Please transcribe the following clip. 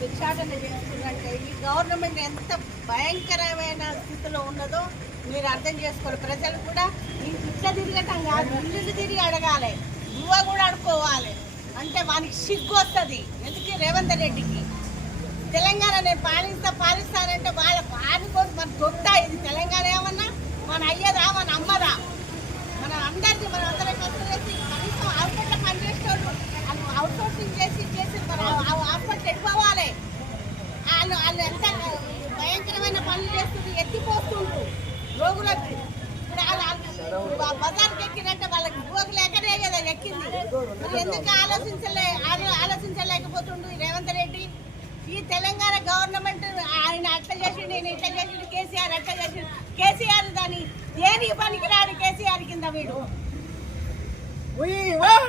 భిక్షాటన చేస్తుందంటే ఈ గవర్నమెంట్ ఎంత భయంకరమైన స్థితిలో ఉన్నదో మీరు అర్థం చేసుకోవాలి. ప్రజలు కూడా ఇట్లా తిరగటం కాదు, ఇల్లు తిరిగి అడగాలి, నువ్వు కూడా అడుకోవాలి అంటే వానికి సిగ్గు వస్తుంది. ఎందుకు రేవంత్ రెడ్డికి తెలంగాణ నేను పాలిస్తానంటే వాళ్ళ కోసం మన దొద్దా ఇది తెలంగాణ ఏమన్నా మన అయ్యదా మన అమ్మదా మన అందరికీ మనం అందరం ఖర్చు చేసి కనీసం హాస్పిటల్ పనిచేసేవాళ్ళు అవుట్ సోర్సింగ్ చేసి మన హాస్పిటల్ ఎట్టుకోవాలి. వాళ్ళు ఎంత భయంకరమైన పనులు చేస్తుంది, ఎత్తిపోతుండ్రు రోగులకు. ఇప్పుడు బజార్కి ఎక్కినట్టే వాళ్ళకి భోగి లేకనే కదా ఎక్కింది. మరి ఎందుకు ఆలోచించలేకపోతుండు రేవంత్ రెడ్డి? ఈ తెలంగాణ గవర్నమెంట్ ఆయన అట్లా చేసిండు, నేను ఇట్లా చేసిండు, కేసీఆర్ అట్లా చేసిండు. కేసీఆర్ దాన్ని దేనికి పనికిరాడు, కేసీఆర్ కింద వీడు.